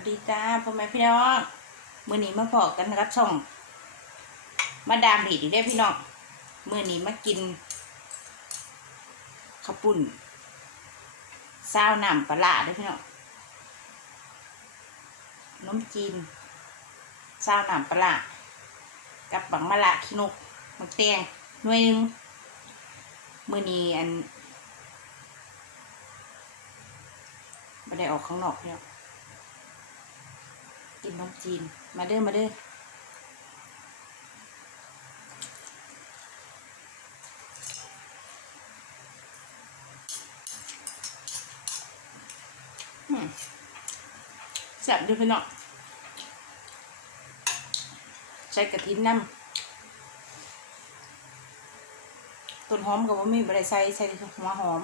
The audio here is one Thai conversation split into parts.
วัสดีจ้าพ่อแม่พี่น้องมือนี้มาพอกันนะครับช่อง มาดามผีดีได้พี่น้องมือนี้มากินข้าวปุ้นซาวน้ำปลาร้าเด้พี่น้องน้มจีนซาวน้ำปลากับบังมะละขี้นกมักแตงหน่วยนึงมือนี้อันไม่ได้ออกข้างนอกพี่น้อง กินนมจีน มาเด้อมาเด้อแซ่บด้วยพี่น้องใช้กระถินน้ำต้นหอมกับว่ามีบะไรใส่ใส่หัวหอม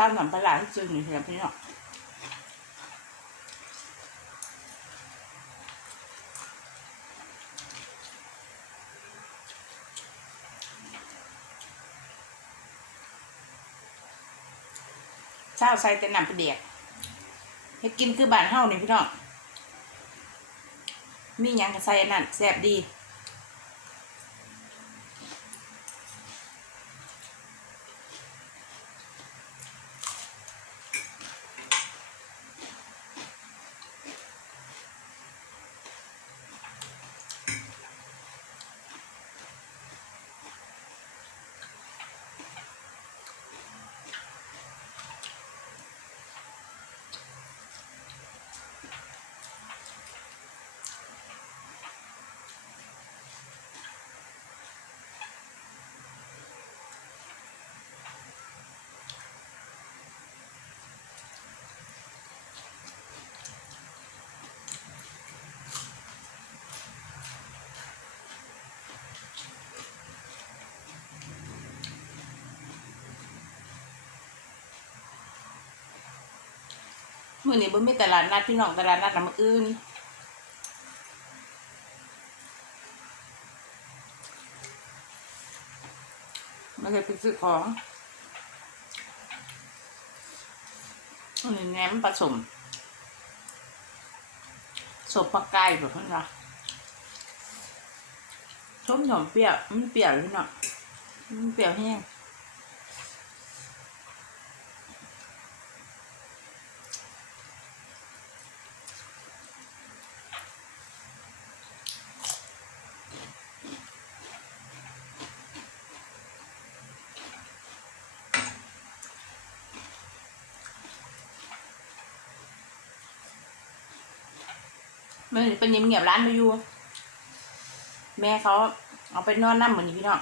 ชาวหนำปลาไหลที่จึงอยู่ที่พี่น้องเช้าใส่แต่น้ำปลาเดียกให้กินคือบ้านเฮานี่พี่น้องมีหยังก็ใส่นั่นแซ่บดี มื่อนี้บ่มีตลาดนัดพี่น้องตลาดนัดน้ำอื่นมาเลยไปซื้อของอันนี้แหนมผสมสมปลาไก่แบบนั้นละชมหอมเปรี้ยวมันเปรี้ยวเลยพี่น้องมันเปรี้ยวแห้ง มันเป็นเงียบๆร้านไปอยู่ แม่เขาเอาไปนอนน้ำเหมือนนี้พี่น้อง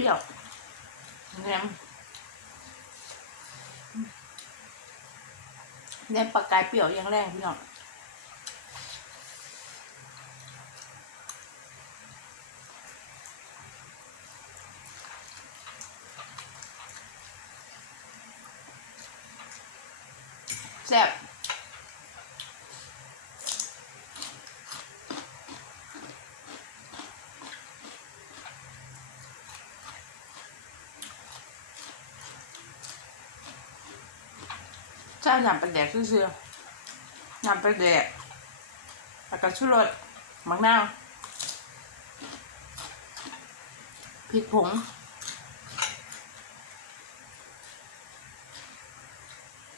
รี้ยวแหนมแหนมปลากายเปรี้ยวยังแรงพี่น้องแซ่บ เจ้าหยำปลาแดกซื่อๆหยำปลาแดกแล้วก็ชูรสมะนาวพริกผง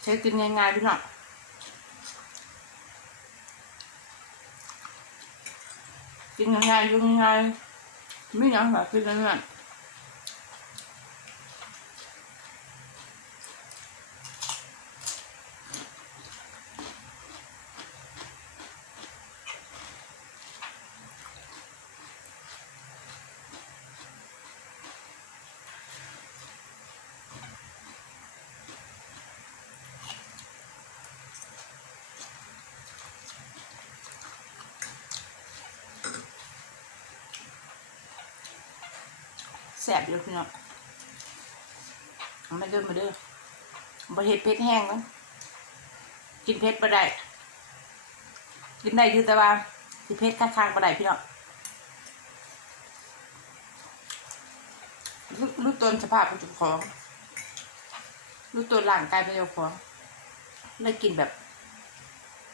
ใช้กินง่ายๆพี่น้องกินง่ายๆยุ่งง่ายไม่ยังแบบกินนั่นน่ แซ่บอยู่พี่น้องมาเด้อมาเด้อบะเห็ดเผ็ดแห้งมั้งกินเผ็ดบ่ได้กินได้อยู่แต่ว่าสิเผ็ดข้างๆบ่ได้พี่น้องรู้รู้ตนสภาพเป็นจ้าของรู้ตัวร่างกายเป็นเจ้าของเลยกินแบบ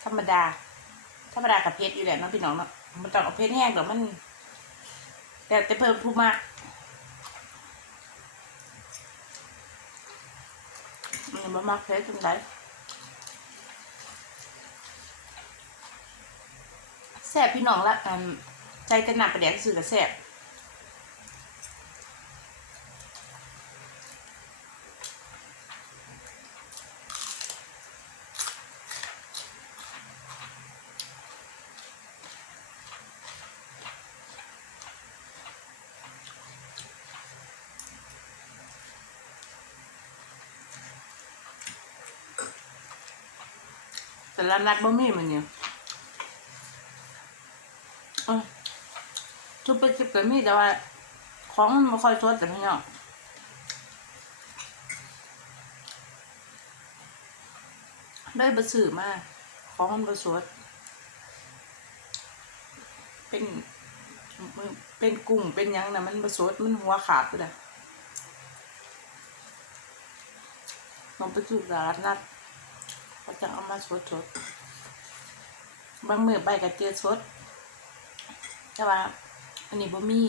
ธรรมดา ธรรมดากับเผ็ดอยู่แหละเนาะพี่น้องเนาะมันต้องเอาเผ็ดแห้งเดี๋ยวมัน แต่แต่เพิ่มผู้มาก มัน บ่มักเผ็ดจังไดแซ่บพี่น้องละใจแต่หนักประเดี๋ยวสื่อกับแซ่บ แต่ละนัดบ่มีมันเนี่ยเอ้ยทุบไปจิบก็มีแต่ว่า ของมันไม่ค่อยสดแต่พี่น้องได้บะสื่อมาก ของมันบะสด เป็นเป็นกุ้งเป็นยังนะมันบะสดมันหัวขาดไปเลยลองไปจุดตลาดนัด เขาจะเอามาสดสดบางมือใบกับเจอสด แต่ว่า อันนี้บ่มี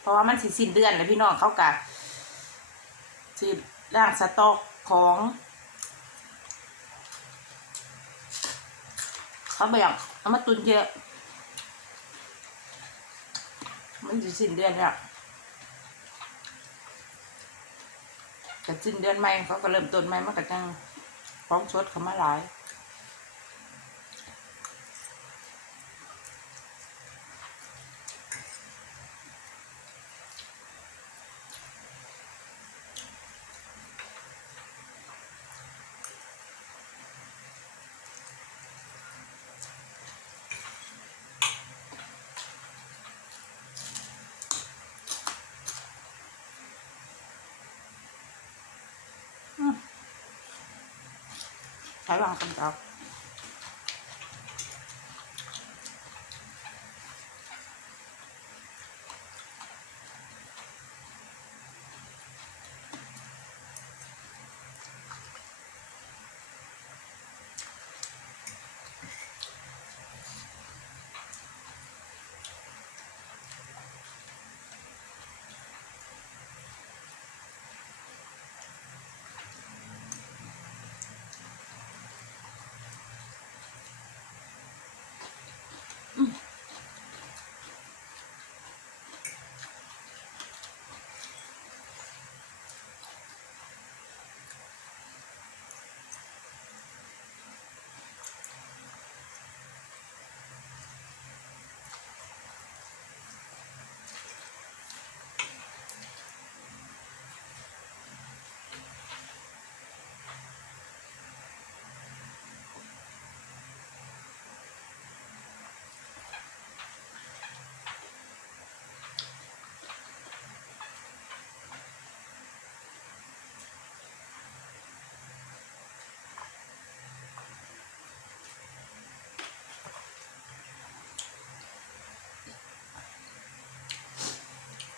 เพราะว่ามันสิสิ้นเดือนแล้วพี่น้องเขากะสิร่างสต็อกของเขาไปอยากเอามาตุนเยอะ มันสิสิ้นเดือนแล้วแต่สิ้นเดือนใหม่เขาก็เริ่มต้นใหม่มันก็จัง ของสดเขามาหลาย ใช้วา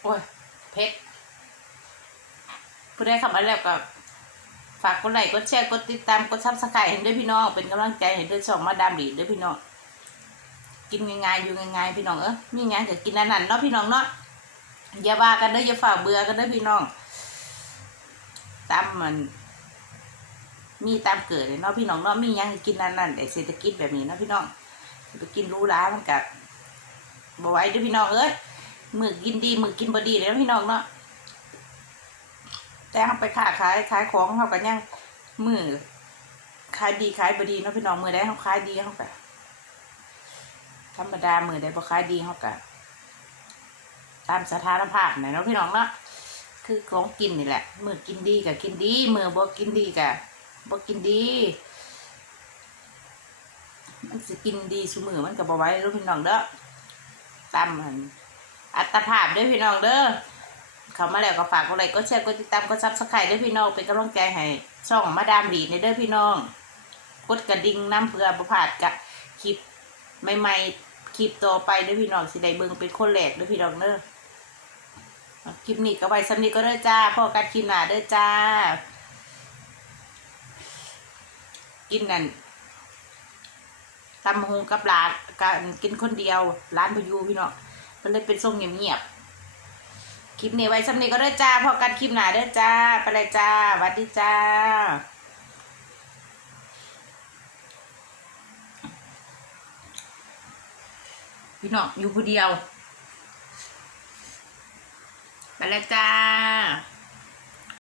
โอ้ยเพชรผู้ได้คำอะไรแล้วก็ฝากกดไลค์กดแชร์กดติดตามกดซับสไครต์ให้ด้วยพี่น้องเป็นกำลังใจให้ด้วยช่องมาดามดีด้วยพี่น้องกินง่ายๆอยู่ง่ายๆพี่น้องเออมีงานก็กินอันนันเนาะพี่น้องเนาะอย่าว่ากันเด้ออย่าฝ่าเบื่อกันเด้อพี่น้องตามมัน มีตามเกิดเลยเนาะพี่น้องเนาะมียังกินอันนันแต่เศรษฐกิจแบบนี้เนาะพี่น้องไปกินรู้ร้ามันกับ่ไหวเด้อพี่น้องเอ้ย มือกินดีมือกินบดีเลยนะพี่น้องเนาะแต่เขาไปค้าขายขายของเขากันยังมือขายดีขายบดีเนาะพี่น้องมือได้เขาขายดีเขาก็ธรรมดามือได้บ่ขายดีเขาก็ตามสถานภาพน่ะเนาะพี่น้องเนาะคือของกินนี่แหละมือกินดีกับกินดีมือบ่กินดีกับบ่กินดีมันสิกินดีซุมือมันก็บ่ไว้เด้พี่น้องเด้อตามมัน อัตภาพด้อพี่น้องเด้อเขามาแล้วก็ฝากกดไลค์กดแชร์กดติดตามกดซับสไครต์ด้อพี่น้องเป็นกำลังใจให้ช่องมาดามดีในเด้อพี่น้อง กดกระดิ่งน้ำเพื่อบ่พาดกับคลิปใหม่ๆคลิปต่อไปด้อพี่น้องสิได้เบิ่งเป็นคนแรกด้อพี่น้องเด้อคลิปนี้ก็ไว้สำนีก็เด้อจ้าพอกันคลิปหน้าเด้อจ้า กินนั่นตำหงกับร้านกันกินคนเดียวร้านพยูพี่เนาะ มันเลยเป็นทรงเงียบๆคลิปนี้ไว้สำนี้ก็ได้จ้าพอกันคลิปหนาได้จ้า ไปเลยจ้าวัดดีจ้าพี่น้องอยู่คนเดียว ไปเลยจ้า